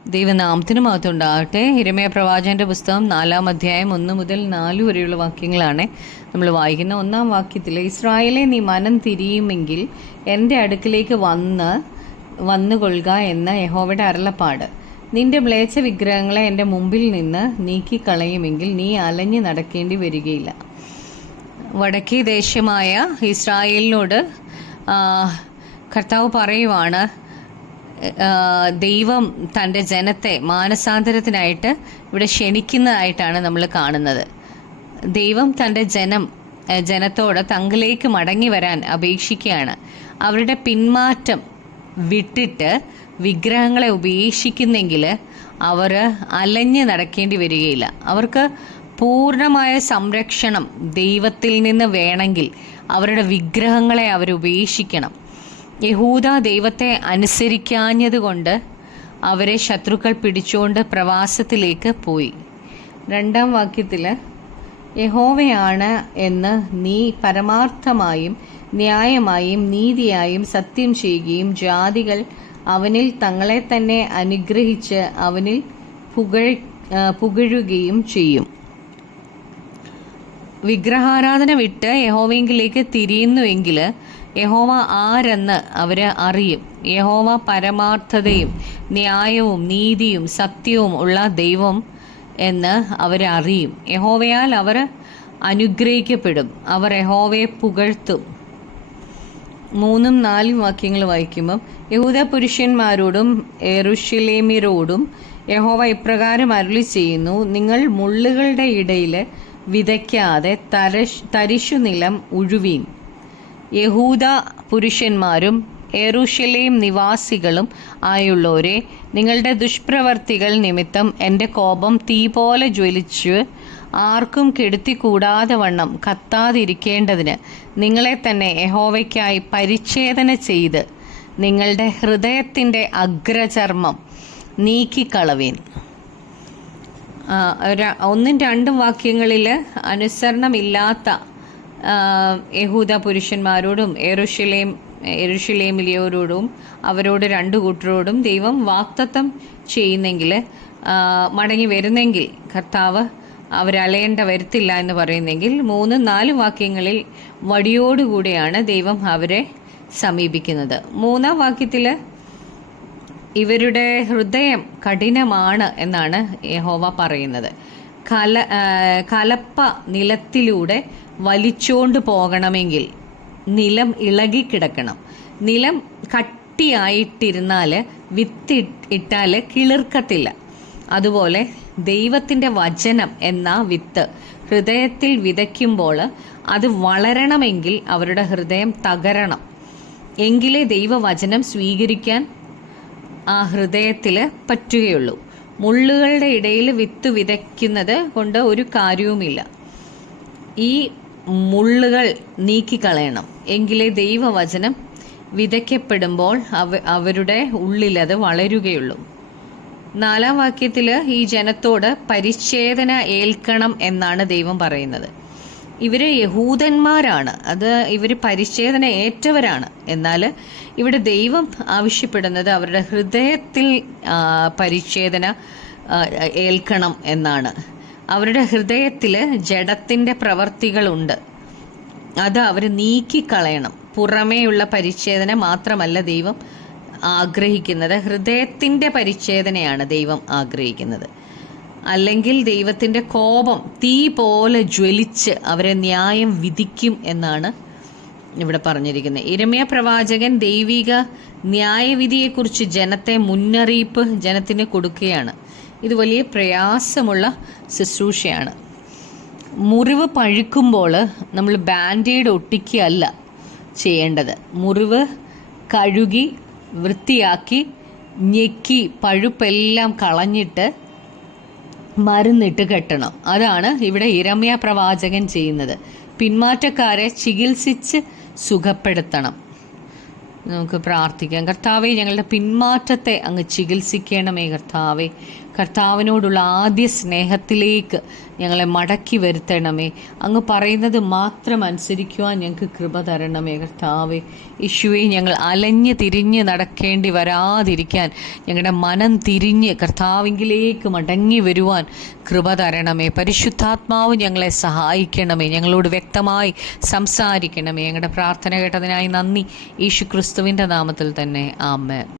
ദൈവനാമത്തിന് മഹത്വം ഉണ്ടാകട്ടെ. യിരെമ്യാ പ്രവാചകന്റെ പുസ്തകം 4-ാം അധ്യായം 1 മുതൽ 4 വരെയുള്ള വാക്യങ്ങളാണ് നമ്മൾ വായിക്കുന്ന. 1-ാം വാക്യത്തിൽ, ഇസ്രായേലെ നീ മനം തിരിയുമെങ്കിൽ എൻ്റെ അടുക്കിലേക്ക് വന്നുകൊള്ളുക എന്ന യഹോവയുടെ അരുളപ്പാട്. നിന്റെ മ്ലേച്ഛ വിഗ്രഹങ്ങളെ എൻ്റെ മുമ്പിൽ നിന്ന് നീക്കിക്കളയുമെങ്കിൽ നീ അലഞ്ഞു നടക്കേണ്ടി വരികയില്ല. വടക്കേ ദേശമായ ഇസ്രായേലിനോട് കർത്താവ് പറയുവാണ്, ദൈവം തൻ്റെ ജനത്തെ മാനസാന്തരത്തിനായിട്ട് ഇവിടെ ക്ഷണിക്കുന്നതായിട്ടാണ് നമ്മൾ കാണുന്നത്. ദൈവം തൻ്റെ ജനത്തോട് തങ്ങളിലേക്ക് മടങ്ങി വരാൻ അപേക്ഷിക്കുകയാണ്. അവരുടെ പിന്മാറ്റം വിട്ടിട്ട് വിഗ്രഹങ്ങളെ ഉപേക്ഷിക്കുന്നെങ്കിൽ അവർ അലഞ്ഞ് നടക്കേണ്ടി വരികയില്ല. അവർക്ക് പൂർണ്ണമായ സംരക്ഷണം ദൈവത്തിൽ നിന്ന് വേണമെങ്കിൽ അവരുടെ വിഗ്രഹങ്ങളെ അവർ ഉപേക്ഷിക്കണം. യഹൂദ ദൈവത്തെ അനുസരിക്കാഞ്ഞതുകൊണ്ട് അവരെ ശത്രുക്കൾ പിടിച്ചുകൊണ്ട് പ്രവാസത്തിലേക്ക് പോയി. 2-ാം വാക്യത്തിൽ, യഹോവയാണ് എന്ന് നീ പരമാർത്ഥമായും ന്യായമായും നീതിയായും സത്യം ചെയ്യുകയും ജാതികൾ അവനിൽ തങ്ങളെ തന്നെ അനുഗ്രഹിച്ച് അവനിൽ പുകഴുകയും ചെയ്യും. വിഗ്രഹാരാധന വിട്ട് യഹോവയെങ്കിലേക്ക് തിരിയുന്നുവെങ്കിൽ യഹോവ ആരെന്ന് അവർ അറിയും. യഹോവ പരമാർത്ഥതയും ന്യായവും നീതിയും സത്യവും ഉള്ള ദൈവം എന്ന് അവരറിയും. യഹോവയാൽ അവർ അനുഗ്രഹിക്കപ്പെടും. അവർ യഹോവയെ പുകഴ്ത്തും. 3-ഉം 4-ഉം വാക്യങ്ങൾ വായിക്കുമ്പം, യഹൂദ പുരുഷന്മാരോടും യെരൂശലേമ്യരോടും യഹോവ ഇപ്രകാരം അരുളി ചെയ്യുന്നു, നിങ്ങൾ മുള്ളുകളുടെ ഇടയിൽ വിതയ്ക്കാതെ തരിശു നിലം ഉഴുവീൻ. യഹൂദ പുരുഷന്മാരും യെരൂശലേം നിവാസികളും ആയുള്ളവരെ, നിങ്ങളുടെ ദുഷ്പ്രവർത്തികൾ നിമിത്തം എൻ്റെ കോപം തീ പോലെ ജ്വലിച്ച് ആർക്കും കെടുത്തിക്കൂടാതെ വണ്ണം കത്താതിരിക്കേണ്ടതിന് നിങ്ങളെ തന്നെ യഹോവയ്ക്കായി പരിച്ഛേദന ചെയ്ത് നിങ്ങളുടെ ഹൃദയത്തിൻ്റെ അഗ്രചർമ്മം നീക്കിക്കളവീൻ. 1-ഉം 2-ഉം വാക്യങ്ങളിൽ അനുസരണമില്ലാത്ത യഹൂദ പുരുഷന്മാരോടും യെരൂശലേമിലെയോരോടും അവരോട് 2 കൂട്ടരോടും ദൈവം വാഗ്ദത്തം ചെയ്യുന്നെങ്കിൽ, മടങ്ങി വരുന്നെങ്കിൽ കർത്താവ് അവരലയേണ്ട വരുത്തില്ല എന്ന് പറയുന്നെങ്കിൽ, 3-ഉം 4-ഉം വാക്യങ്ങളിൽ വടിയോടുകൂടിയാണ് ദൈവം അവരെ സമീപിക്കുന്നത്. 3-ാം വാക്യത്തിൽ ഇവരുടെ ഹൃദയം കഠിനമാണ് എന്നാണ് യഹോവ പറയുന്നത്. കലപ്പ നിലത്തിലൂടെ വലിച്ചോണ്ട് പോകണമെങ്കിൽ നിലം ഇളകിക്കിടക്കണം. നിലം കട്ടിയായിട്ടിരുന്നാൽ വിത്തിട്ടാൽ കിളിർക്കത്തില്ല. അതുപോലെ ദൈവത്തിൻ്റെ വചനം എന്ന വിത്ത് ഹൃദയത്തിൽ വിതയ്ക്കുമ്പോൾ അത് വളരണമെങ്കിൽ അവരുടെ ഹൃദയം തകരണം. എങ്കിലേ ദൈവവചനം സ്വീകരിക്കാൻ ആ ഹൃദയത്തിൽ പറ്റുകയുള്ളൂ. മുള്ളുകളുടെ ഇടയിൽ വിത്ത് വിതയ്ക്കുന്നത് കൊണ്ട് ഒരു കാര്യവുമില്ല. ഈ മുള്ളുകൾ നീക്കിക്കളയണം. എങ്കിലേ ദൈവവചനം വിതയ്ക്കപ്പെടുമ്പോൾ അവരുടെ ഉള്ളിലത് വളരുകയുള്ളൂ. 4-ാം വാക്യത്തിൽ ഈ ജനത്തോട് പരിച്ഛേദന ഏൽക്കണം എന്നാണ് ദൈവം പറയുന്നത്. ഇവർ യഹൂദന്മാരാണ്, ഇവർ പരിച്ഛേദന ഏറ്റവരാണ്. എന്നാൽ ഇവിടെ ദൈവം ആവശ്യപ്പെടുന്നത് അവരുടെ ഹൃദയത്തിൽ പരിച്ഛേദന ഏൽക്കണം എന്നാണ്. അവരുടെ ഹൃദയത്തിൽ ജഡത്തിൻ്റെ പ്രവർത്തികളുണ്ട്, അത് അവർ നീക്കിക്കളയണം. പുറമേയുള്ള പരിച്ഛേദന മാത്രമല്ല ദൈവം ആഗ്രഹിക്കുന്നത്, ഹൃദയത്തിൻ്റെ പരിച്ഛേദനയാണ് ദൈവം ആഗ്രഹിക്കുന്നത്. അല്ലെങ്കിൽ ദൈവത്തിൻ്റെ കോപം തീ പോലെ ജ്വലിച്ച് അവരെ ന്യായം വിധിക്കും എന്നാണ് ഇവിടെ പറഞ്ഞിരിക്കുന്നത്. യിരെമ്യാ പ്രവാചകൻ ദൈവിക ന്യായവിധിയെക്കുറിച്ച് മുന്നറിയിപ്പ് ജനത്തിന് കൊടുക്കുകയാണ്. ഇത് വലിയ പ്രയാസമുള്ള ശുശ്രൂഷയാണ്. മുറിവ് പഴുക്കുമ്പോൾ നമ്മൾ ബാൻഡേഡ് ഒട്ടിക്കുകയല്ല ചെയ്യേണ്ടത്. മുറിവ് കഴുകി വൃത്തിയാക്കി ഞെക്കി പഴുപ്പെല്ലാം കളഞ്ഞിട്ട് മരുന്നിട്ട് കെട്ടണം. അതാണ് ഇവിടെ യിരെമ്യാ പ്രവാചകൻ ചെയ്യുന്നത്. പിന്മാറ്റക്കാരെ ചികിത്സിച്ച് സുഖപ്പെടുത്തണം. നമുക്ക് പ്രാർത്ഥിക്കാം. കർത്താവേ, ഞങ്ങളുടെ പിന്മാറ്റത്തെ അങ്ങ് ചികിത്സിക്കണമേ. കർത്താവേ, കർത്താവിനോടുള്ള ആദ്യ സ്നേഹത്തിലേക്ക് ഞങ്ങളെ മടക്കി വരുത്തണമേ. അങ്ങ് പറയുന്നത് മാത്രം അനുസരിക്കുവാൻ ഞങ്ങൾക്ക് കൃപ തരണമേ കർത്താവേ. യേശുവേ, ഞങ്ങൾ അലഞ്ഞ് തിരിഞ്ഞ് നടക്കേണ്ടി വരാതിരിക്കാൻ ഞങ്ങളുടെ മനം തിരിഞ്ഞ് കർത്താവിങ്കിലേക്ക് മടങ്ങി വരുവാൻ കൃപ തരണമേ. പരിശുദ്ധാത്മാവ് ഞങ്ങളെ സഹായിക്കണമേ. ഞങ്ങളോട് വ്യക്തമായി സംസാരിക്കണമേ. ഞങ്ങളുടെ പ്രാർത്ഥന കേട്ടതിനായി നന്ദി. യേശു ക്രിസ്തുവിൻ്റെ നാമത്തിൽ തന്നെ. ആമേൻ.